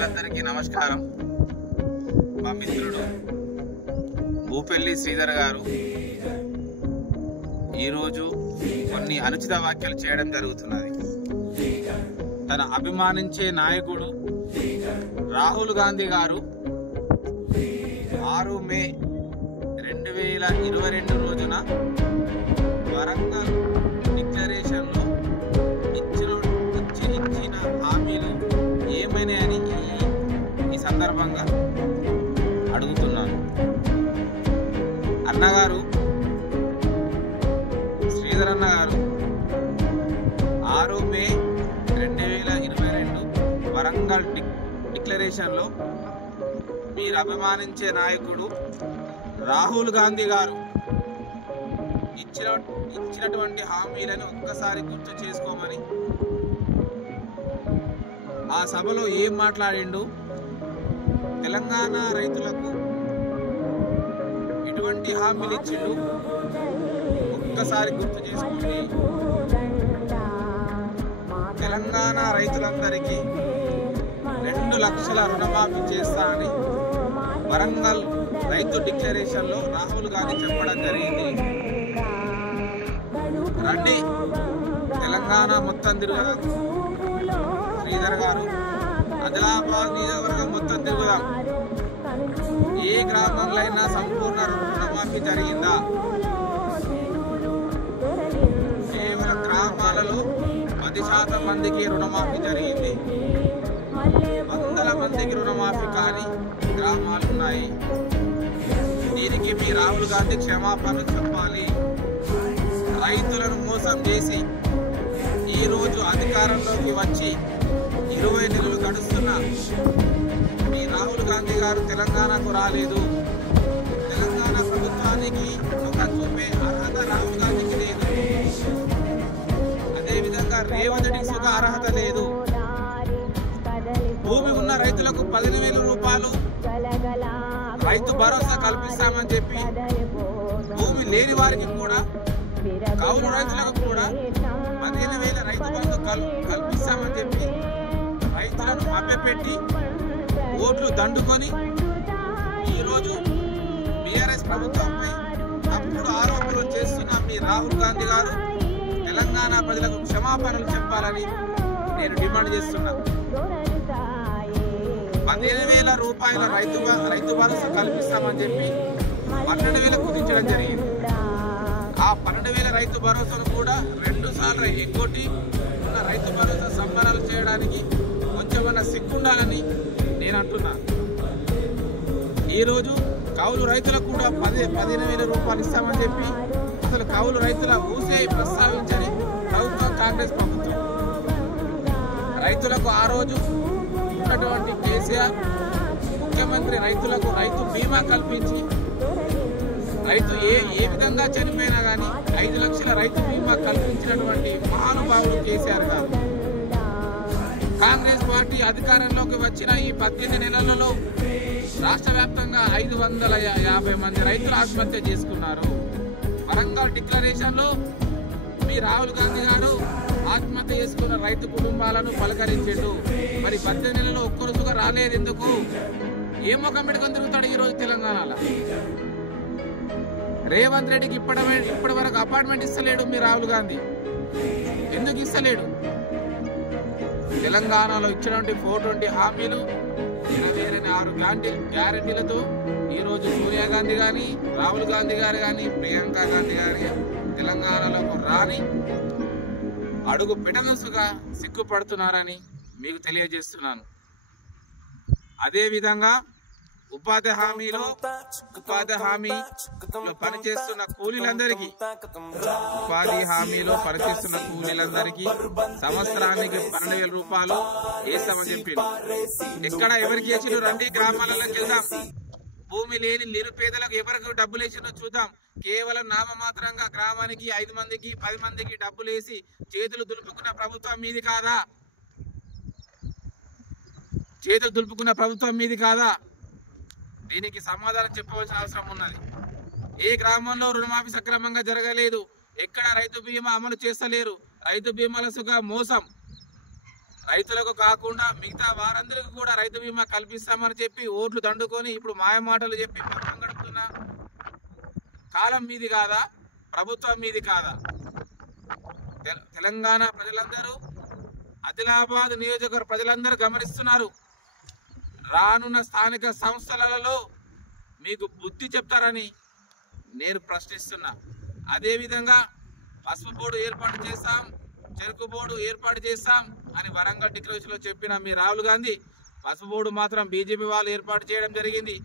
రైతులందరికీ నమస్కారం. మా మిత్రుడు భూపెల్లి శ్రీధర్ గారు ఈరోజు కొన్ని అనుచిత వ్యాఖ్యలు చేయడం జరుగుతున్నది. తన అభిమానించే నాయకుడు రాహుల్ గాంధీ గారు 6 మే 2022 రోజున వరంగల్ డిక్లరేషన్లో ఇచ్చిన హామీలు ఏమైనాయని ఈ సందర్భంగా అడుగుతున్నాను. అన్నగారు శ్రీధర్ అన్నగారు 6 మే 2022 వరంగల్ డిక్లరేషన్లో మీరు అభిమానించే నాయకుడు రాహుల్ గాంధీ గారు ఇచ్చినటువంటి హామీలను ఒక్కసారి గుర్తు చేసుకోమని ఆ సభలో ఏం మాట్లాడిండు, తెలంగాణ రైతులకు ఎటువంటి హామీలు ఇచ్చిండు ఒక్కసారి గుర్తు చేసుకుని తెలంగాణ రైతులందరికీ 2 లక్షల రుణమాఫీ చేస్తా అని వరంగల్ రైతు డిక్లరేషన్లో రాహుల్ గాంధీ చెప్పడం జరిగింది. రండి తెలంగాణ మొత్తం తిరుగుదాం. శ్రీధర్ గారు ఆదిలాబాద్ నియోజకవర్గం మొత్తం తిరుగుదాం. ఏ గ్రామంలో అయినా సంపూర్ణ రుణమాఫీ జరిగిందా? కేవలం గ్రామాలలో 10% మందికి రుణమాఫీ జరిగింది. వందల మందికి రుణమాఫీ కాని గ్రామాలు ఉన్నాయి. దీనికి మీ రాహుల్ గాంధీ క్షమాపణలు చెప్పాలి. రైతులను మోసం చేసి ఈరోజు అధికారంలోకి వచ్చి 20 నెలలు గడుస్తున్నా మీ రాహుల్ గాంధీ గారు తెలంగాణకు రాలేదు. తెలంగాణ ప్రభుత్వానికి ఒక చూపే అర్హత రాహుల్ గాంధీకి లేదు. అదేవిధంగా రేవంత్ రెడ్డికి సుఖ అర్హత లేదు. భూమి ఉన్న రైతులకు 15,000 రూపాయలు రైతు భరోసా కల్పిస్తామని చెప్పి, భూమి లేని వారికి కూడా కౌలు రైతులకు కూడా 15,000 రైతు బంధు కల్పిస్తామని చెప్పి రైతులను మభ్యపెట్టి ఓట్లు దండుకొని ఈరోజు బీఆర్ఎస్ ప్రభుత్వంపై తప్పుడు ఆరోపణలు చేస్తున్న మీ రాహుల్ గాంధీ గారు తెలంగాణ ప్రజలకు క్షమాపణలు చెప్పాలని నేను డిమాండ్ చేస్తున్నా. 15,000 రూపాయల రైతు భరోసా కల్పిస్తామని చెప్పి 12,000 కుదించడం జరిగింది. ఆ 12,000 రైతు భరోసాను కూడా 2 సార్లు ఎగ్గొట్టి ఉన్న రైతు భరోసా సంబరాలు చేయడానికి కొంచెమన్నా సిగ్గుండాలని నేను అంటున్నాను. ఈరోజు కౌలు రైతులకు కూడా 15,000 రూపాయలు ఇస్తామని చెప్పి అసలు కౌలు రైతుల ఊసే ప్రస్తావించని ప్రభుత్వం కాంగ్రెస్ ప్రభుత్వం. రైతులకు ఆ రోజు ఉన్నటువంటి కేసీఆర్ ముఖ్యమంత్రి రైతులకు రైతు బీమా కల్పించి రైతు ఏ విధంగా చనిపోయినా కానీ 5 లక్షల రైతు బీమా కల్పించినటువంటి మహానుభావుడు కేసీఆర్ గారు. కాంగ్రెస్ పార్టీ అధికారంలోకి వచ్చిన ఈ 18 నెలలలో రాష్ట్ర వ్యాప్తంగా 550 మంది రైతులు ఆత్మహత్య చేసుకున్నారు. వరంగల్ డిక్లరేషన్లో మీ రాహుల్ గాంధీ గారు ఆత్మహత్య చేసుకున్న రైతు కుటుంబాలను పలకరించాడు. మరి 18 నెలల్లో ఒక్కరోజుగా రాలేదు ఎందుకు? ఏ ముఖం పెట్టుకొని తిరుగుతాడు ఈరోజు తెలంగాణలో? రేవంత్ రెడ్డికి ఇప్పటి వరకు అపార్ట్మెంట్ ఇస్తలేడు మీ రాహుల్ గాంధీ. ఎందుకు ఇస్తలేడు? తెలంగాణలో ఇచ్చినటువంటి 420 హామీలు 26 గ్యారెంటీలతో ఈరోజు సోనియా గాంధీ కానీ, రాహుల్ గాంధీ గారు కానీ, ప్రియాంక గాంధీ గారి తెలంగాణలోకి రాని అడుగు పెట్టనసుగా సిగ్గుపడుతున్నారని మీకు తెలియజేస్తున్నాను. అదేవిధంగా ఉపాధి హామీలో పనిచేస్తున్న కూలీలందరికీ సంవత్సరానికి 12,000 రూపాయలు వేస్తామని చెప్పింది. ఎక్కడ ఎవరికి వేసిండ్రు? రండి గ్రామాలలోకి వెళ్దాం. భూమి లేని నిరుపేదలకు ఎవరికి డబ్బులు వేసిందో చూద్దాం. కేవలం నామమాత్రంగా గ్రామానికి 5 మందికి 10 మందికి డబ్బులు వేసి చేతులు దులుపుకున్న ప్రభుత్వం మీది కాదా? చేతులు దులుపుకున్న ప్రభుత్వం మీది కాదా? దీనికి సమాధానం చెప్పవలసిన అవసరం ఉన్నది. ఏ గ్రామంలో రుణమాఫీ సక్రమంగా జరగలేదు. ఎక్కడ రైతు బీమా అమలు చేస్తలేరు. రైతు బీమాల సుగా మోసం. రైతులకు కాకుండా మిగతా వారందరికీ కూడా రైతు బీమా కల్పిస్తామని చెప్పి ఓట్లు దండుకొని ఇప్పుడు మాయమాటలు చెప్పి పక్కన గడుపుతున్న కాలం మీది కాదా? ప్రభుత్వం మీది కాదా? తెలంగాణ ప్రజలందరూ, ఆదిలాబాద్ నియోజకవర్గ ప్రజలందరూ గమనిస్తున్నారు. రానున్న స్థానిక సంస్థలలో మీకు బుద్ధి చెప్తారని నేను ప్రశ్నిస్తున్నా. అదేవిధంగా పసుపు బోర్డు ఏర్పాటు చేస్తాం, చెరుకు బోర్డు ఏర్పాటు చేస్తాం అని వరంగల్ డిక్లరేషన్లో చెప్పిన మీ రాహుల్ గాంధీ పసుపు బోర్డు మాత్రం బీజేపీ వాళ్ళు ఏర్పాటు చేయడం జరిగింది.